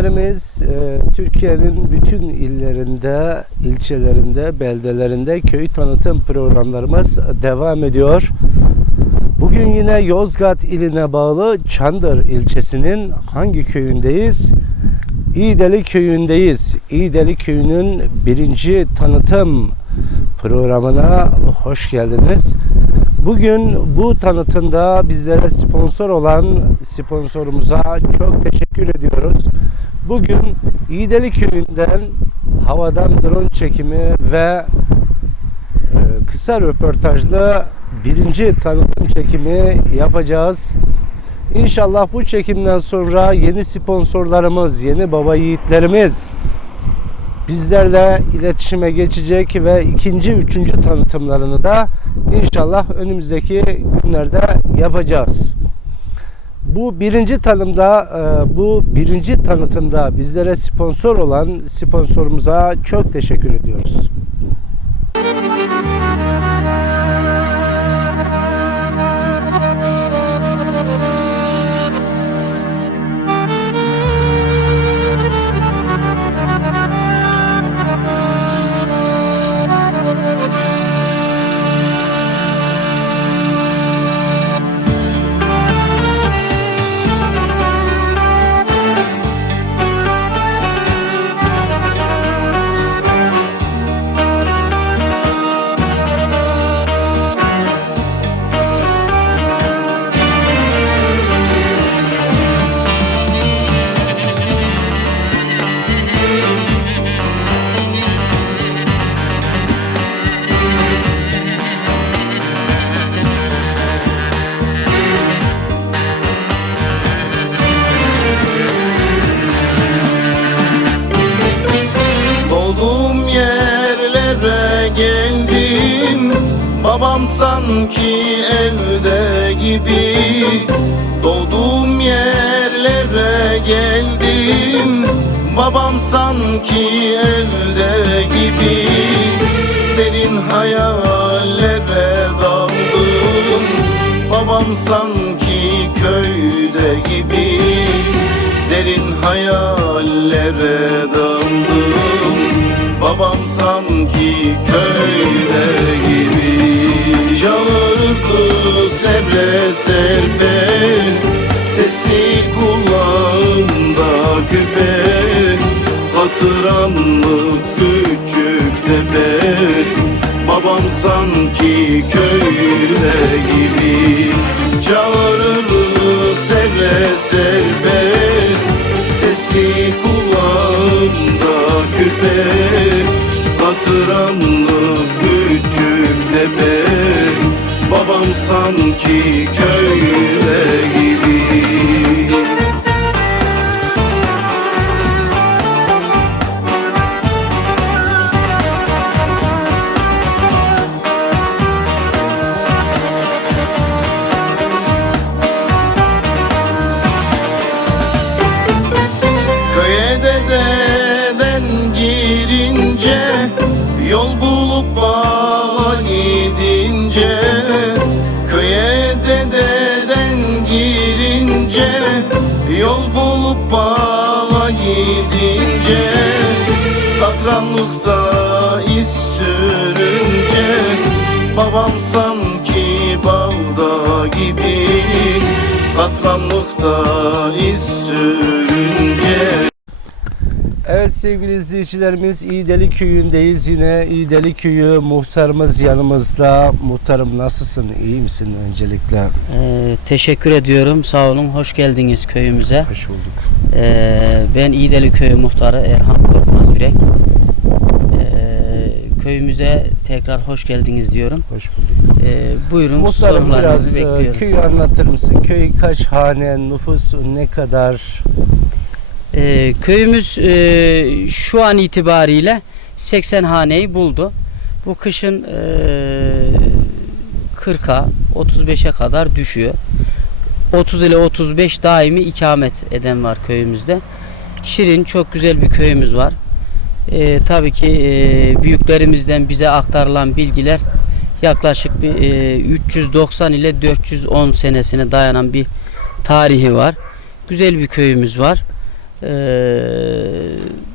izleyicilerimiz e, Türkiye'nin bütün illerinde, ilçelerinde, beldelerinde köy tanıtım programlarımız devam ediyor. Bugün yine Yozgat iline bağlı Çandır ilçesinin hangi köyündeyiz? İğdeli köyündeyiz. İğdeli köyünün birinci tanıtım programına hoş geldiniz. Bugün bu tanıtımda bizlere sponsor olan sponsorumuza çok teşekkür ediyoruz. Bugün İğdeli köyünden havadan drone çekimi ve e, kısa röportajlı birinci tanıtım çekimi yapacağız. İnşallah bu çekimden sonra yeni sponsorlarımız, yeni baba yiğitlerimiz bizlerle iletişime geçecek ve ikinci, üçüncü tanıtımlarını da inşallah önümüzdeki günlerde yapacağız. Bu birinci tanımda, e, bu birinci tanıtımda bizlere sponsor olan sponsorumuza çok teşekkür ediyoruz. Sanki evde gibi. Doğduğum yerlere geldim. Babam sanki evde gibi. Derin hayallere daldım. Babam sanki köyde gibi. Derin hayallere daldım. Babam sanki köyde gibi Çağırdı serre serpe Sesi kulağımda küpe. Hatıranlık küçük tepe? Babam sanki köyde gibi. Çağırır serre serbe Sesi kulağımda küpe. Hatıranlık küçük tepe sanki köyde gibi Katranlıkta iz sürünce Babam sanki bağda gibi Katranlıkta iz sürünce Evet sevgili izleyicilerimiz İğdeli köyündeyiz. Yine İğdeli köyü muhtarımız yanımızda. Muhtarım nasılsın? İyi misin öncelikle? Ee, teşekkür ediyorum. Sağ olun. Hoş geldiniz köyümüze. Hoş bulduk. Ee, ben İğdeli Köyü Muhtarı Erhan Korkmaz Yürek. Köyümüze tekrar hoş geldiniz diyorum. Hoş bulduk. Ee, buyurun Muhtarım biraz sorularınızı e, bekliyoruz. köyü anlatır mısın? Köy kaç hane, nüfus ne kadar? Ee, köyümüz e, şu an itibariyle 80 haneyi buldu. Bu kışın e, 40'a 35'e kadar düşüyor. 30 ile 35 daimi ikamet eden var köyümüzde. Şirin çok güzel bir köyümüz var. Ee, tabii ki e, büyüklerimizden bize aktarılan bilgiler yaklaşık bir e, 390 ile 410 senesine dayanan bir tarihi var. Güzel bir köyümüz var. Ee,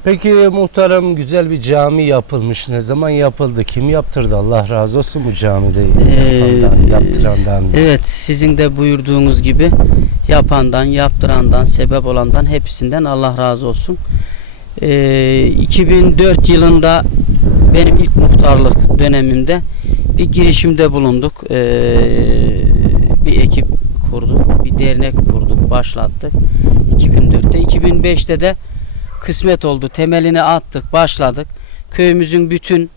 Peki muhtarım güzel bir cami yapılmış. Ne zaman yapıldı? Kim yaptırdı? Allah razı olsun bu camide yapandan, Ee, yaptırandan. Evet sizin de buyurduğunuz gibi yapandan, yaptırandan, sebep olandan hepsinden Allah razı olsun. Ee, 2004 yılında benim ilk muhtarlık dönemimde bir girişimde bulunduk. Ee, bir ekip kurduk, bir dernek kurduk, başlattık 2004'te. 2005'te de kısmet oldu. Temelini attık, başladık. Köyümüzün bütün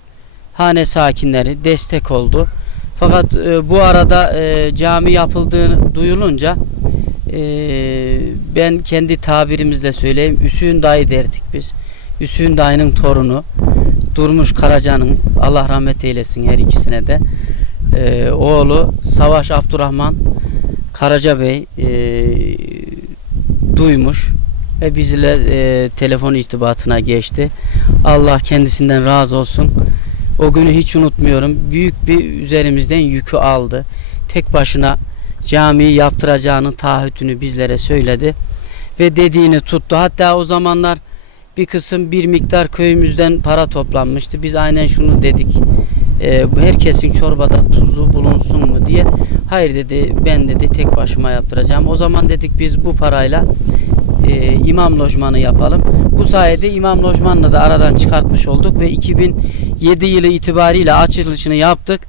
hane sakinleri destek oldu. Fakat e, bu arada e, cami yapıldığı duyulunca e, ben kendi tabirimizle söyleyeyim. Üsüğün dayı derdik biz. Üsüğün dayının torunu Durmuş Karaca'nın Allah rahmet eylesin her ikisine de e, oğlu Savaş Abdurrahman Karaca Bey e, duymuş ve bizle e, telefon irtibatına geçti. Allah kendisinden razı olsun. O günü hiç unutmuyorum. Büyük bir üzerimizden yükü aldı. Tek başına camiyi yaptıracağının taahhütünü bizlere söyledi. Ve dediğini tuttu. Hatta o zamanlar bir kısım bir miktar köyümüzden para toplanmıştı. Biz aynen şunu dedik. E, herkesin çorbada tuzu bulunsun mu diye. Hayır dedi ben dedi tek başıma yaptıracağım. O zaman dedik biz bu parayla e, imam lojmanı yapalım. Bu sayede imam lojmanını da aradan çıkartmış olduk ve 2007 yılı itibariyle açılışını yaptık.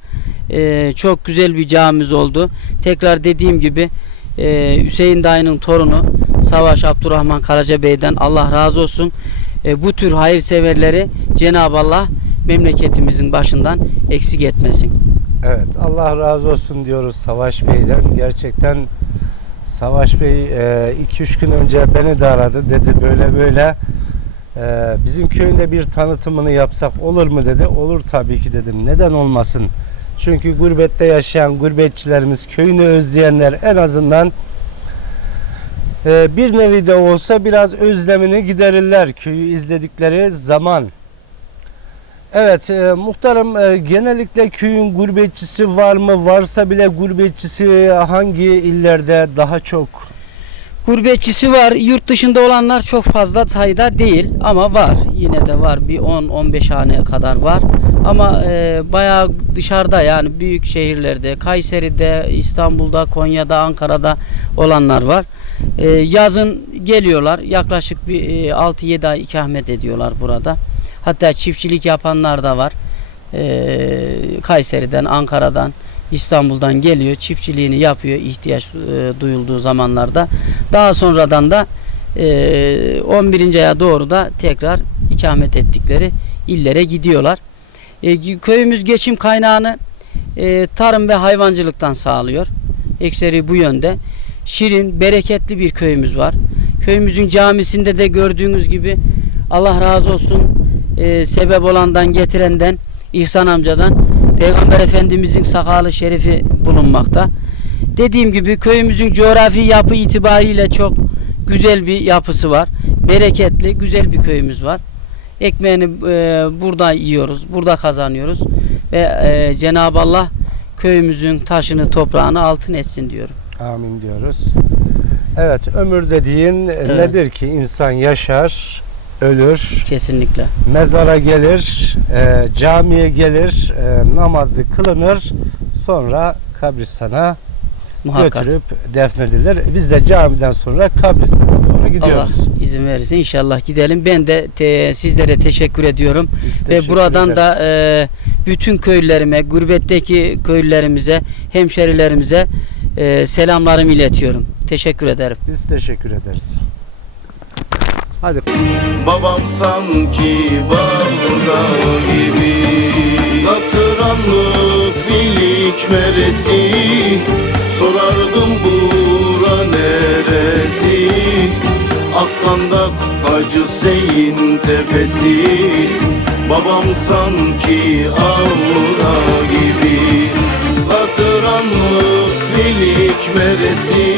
E, çok güzel bir camimiz oldu. Tekrar dediğim gibi e, Hüseyin dayının torunu Savaş Abdurrahman Karaca Bey'den Allah razı olsun. E, bu tür hayırseverleri Cenab-ı Allah memleketimizin başından eksik etmesin. Evet Allah razı olsun diyoruz Savaş Bey'den. Gerçekten Savaş Bey 2-3 gün önce beni de aradı. Dedi böyle böyle e, bizim köyünde bir tanıtımını yapsak olur mu dedi. Olur tabii ki dedim. Neden olmasın? Çünkü gurbette yaşayan gurbetçilerimiz, köyünü özleyenler en azından e, bir nevi de olsa biraz özlemini giderirler köyü izledikleri zaman. Evet e, muhtarım e, genellikle köyün gurbetçisi var mı? Varsa bile gurbetçisi hangi illerde daha çok? Gurbetçisi var. Yurt dışında olanlar çok fazla sayıda değil ama var. Yine de var. Bir 10-15 hane kadar var. Ama e, bayağı dışarıda yani büyük şehirlerde, Kayseri'de, İstanbul'da, Konya'da, Ankara'da olanlar var. E, yazın geliyorlar. Yaklaşık bir e, 6-7 ay ikamet ediyorlar burada. Hatta çiftçilik yapanlar da var. E, Kayseri'den, Ankara'dan, İstanbul'dan geliyor, çiftçiliğini yapıyor ihtiyaç e, duyulduğu zamanlarda. Daha sonradan da e, 11. aya doğru da tekrar ikamet ettikleri illere gidiyorlar. E, köyümüz geçim kaynağını e, tarım ve hayvancılıktan sağlıyor. Ekseri bu yönde. Şirin, bereketli bir köyümüz var. Köyümüzün camisinde de gördüğünüz gibi Allah razı olsun e, sebep olandan getirenden İhsan amcadan Peygamber Efendimizin sakalı şerifi bulunmakta. Dediğim gibi köyümüzün coğrafi yapı itibariyle çok güzel bir yapısı var. Bereketli, güzel bir köyümüz var. Ekmeğini e, burada yiyoruz, burada kazanıyoruz ve e, Cenab-ı Allah köyümüzün taşını, toprağını altın etsin diyorum. Amin diyoruz. Evet ömür dediğin nedir ki insan yaşar, ölür, Kesinlikle. mezara gelir, e, camiye gelir, e, namazı kılınır, sonra kabristana Muhakkak. götürüp defnedilir. Biz de camiden sonra kabristana doğru gidiyoruz. Allah izin verirse inşallah gidelim. Ben de te- sizlere teşekkür ediyorum. Biz Ve teşekkür buradan da ederiz. e, bütün köylülerime, gurbetteki köylülerimize, hemşerilerimize e, selamlarımı iletiyorum. Teşekkür ederim. biz teşekkür ederiz. Hadi. Babam sanki balda gibi. Katıranlı filik meresi. Sorardım bura neresi? Aklandak Hacı Seyin tepesi. Babam sanki avra gibi. Katıranlı filik meresi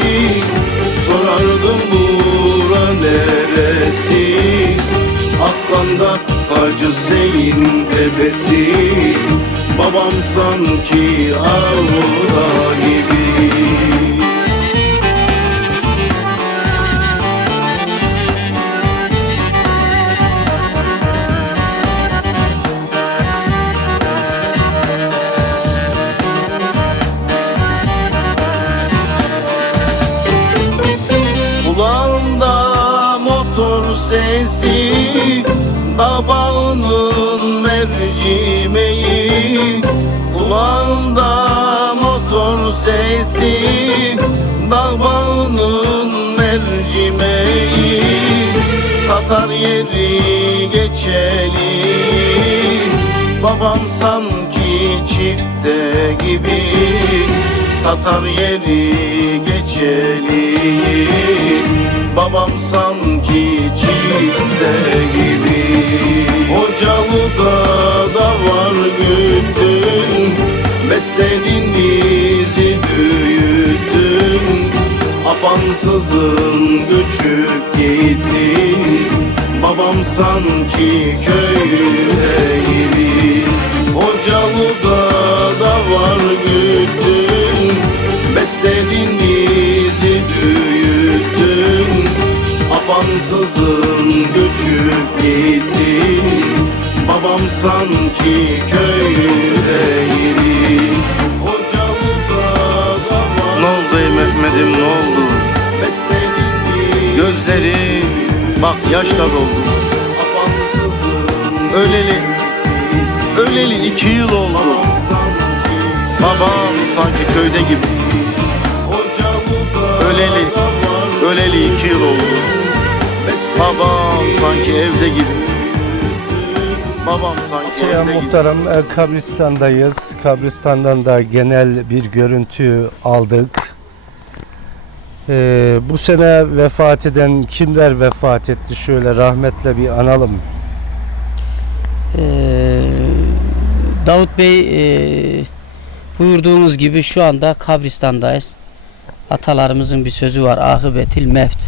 babam sanki avra gibi. Kulağımda motor sesi Dağ bağının mercimeği Kulağımda motor sesi. Dağ bağının mercimeği Tatar yeri geçeli. Babam sanki çifte gibi Tatar yeri geçeli. Babam sanki çifte Apansızın göçüp gittin. Babam sanki köyde gibi. Hocalı'da da var bütün. Besledin bizi büyüttün Apansızın göçüp gittin. Babam sanki köyde bak yaşla doldu. Apansızın Öleli, öleli iki yıl oldu. Babam sanki köyde gibi. Öleli, öleli iki yıl oldu. Babam sanki evde gibi. Babam sanki gibi. muhtarım e, kabristan'dayız. Kabristan'dan da genel bir görüntü aldık. E, bu sene vefat eden kimler vefat etti? Şöyle rahmetle bir analım. Ee, Davut Bey e, buyurduğunuz gibi şu anda kabristandayız. Atalarımızın bir sözü var. Ahıbetil mevt.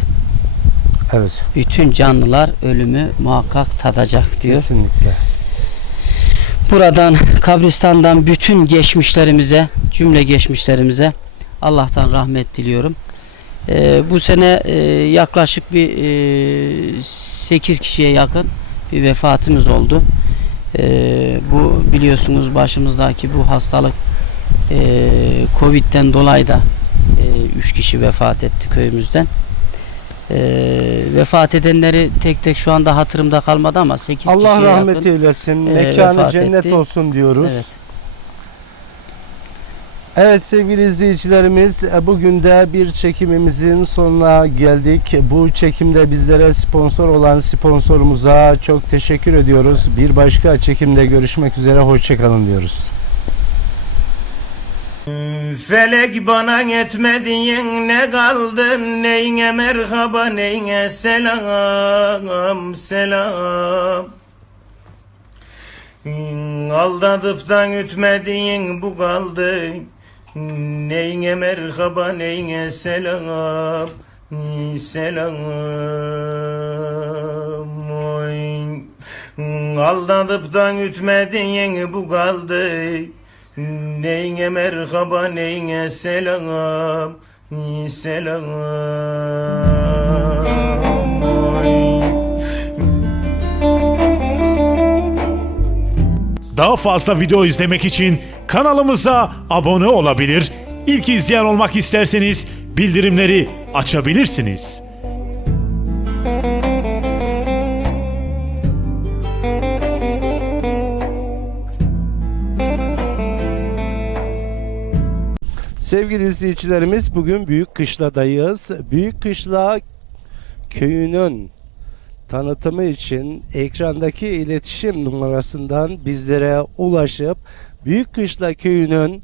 Evet. Bütün canlılar ölümü muhakkak tadacak diyor. Kesinlikle. Buradan kabristandan bütün geçmişlerimize, cümle geçmişlerimize Allah'tan rahmet diliyorum. Ee, bu sene e, yaklaşık bir e, 8 kişiye yakın bir vefatımız oldu. Ee, bu biliyorsunuz başımızdaki bu hastalık e, Covid'den dolayı da 3 kişi vefat etti köyümüzden. Ee, vefat edenleri tek tek şu anda hatırımda kalmadı ama 8 Allah kişiye rahmet yakın. eylesin. e, Mekanı vefat cennet etti. olsun diyoruz. Evet. Evet sevgili izleyicilerimiz e, bugün de bir çekimimizin sonuna geldik. Bu çekimde bizlere sponsor olan sponsorumuza çok teşekkür ediyoruz. Bir başka çekimde görüşmek üzere hoşçakalın diyoruz. Felek bana etmediğin ne kaldı Neyine merhaba neyine selam selam Aldatıp da ütmediğin bu kaldı Neyine merhaba neyine selam? Selam. Oy. Aldatıp da ütmediğin bu kaldı. Neyine merhaba neyine selam? Selam Daha fazla video izlemek için kanalımıza abone olabilir, ilk izleyen olmak isterseniz bildirimleri açabilirsiniz. Sevgili izleyicilerimiz bugün Büyük Kışla'dayız. Büyük Kışla köyünün tanıtımı için ekrandaki iletişim numarasından bizlere ulaşıp Büyük Kışla köyünün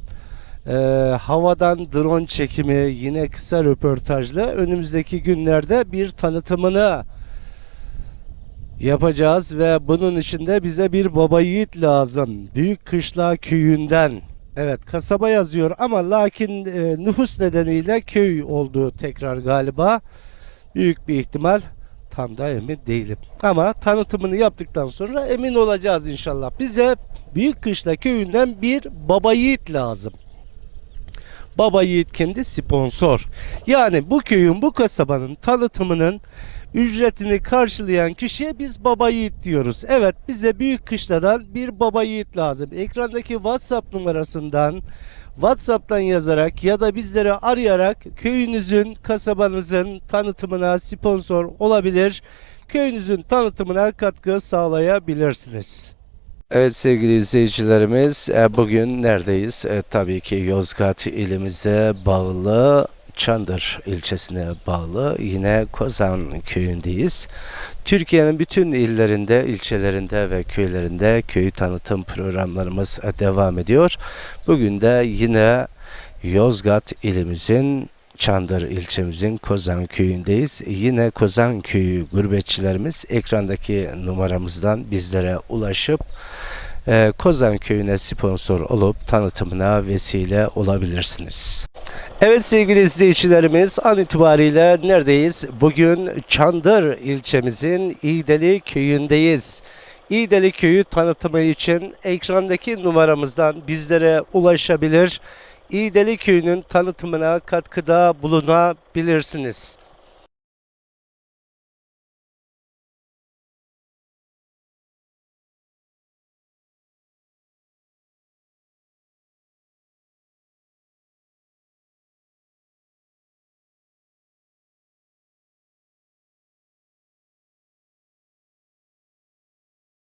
e, havadan drone çekimi yine kısa röportajla önümüzdeki günlerde bir tanıtımını yapacağız ve bunun için de bize bir baba yiğit lazım. Büyük Kışla köyünden. Evet kasaba yazıyor ama lakin e, nüfus nedeniyle köy oldu tekrar galiba. Büyük bir ihtimal tam da emin değilim. Ama tanıtımını yaptıktan sonra emin olacağız inşallah. Bize Büyük Kışla köyünden bir baba yiğit lazım. Baba yiğit kimdi? Sponsor. Yani bu köyün, bu kasabanın tanıtımının ücretini karşılayan kişiye biz baba yiğit diyoruz. Evet bize Büyük Kışla'dan bir baba yiğit lazım. Ekrandaki WhatsApp numarasından WhatsApp'tan yazarak ya da bizleri arayarak köyünüzün, kasabanızın tanıtımına sponsor olabilir. köyünüzün tanıtımına katkı sağlayabilirsiniz. Evet sevgili izleyicilerimiz e, bugün neredeyiz? E, Tabii ki Yozgat ilimize bağlı Çandır ilçesine bağlı yine Kozan köyündeyiz. Türkiye'nin bütün illerinde, ilçelerinde ve köylerinde köy tanıtım programlarımız devam ediyor. Bugün de yine Yozgat ilimizin Çandır ilçemizin Kozan köyündeyiz. Yine Kozan köyü gurbetçilerimiz ekrandaki numaramızdan bizlere ulaşıp e, Kozan köyüne sponsor olup tanıtımına vesile olabilirsiniz. Evet sevgili izleyicilerimiz an itibariyle neredeyiz? Bugün Çandır ilçemizin İğdeli köyündeyiz. İğdeli köyü tanıtımı için ekrandaki numaramızdan bizlere ulaşabilir. İğdeli köyünün tanıtımına katkıda bulunabilirsiniz.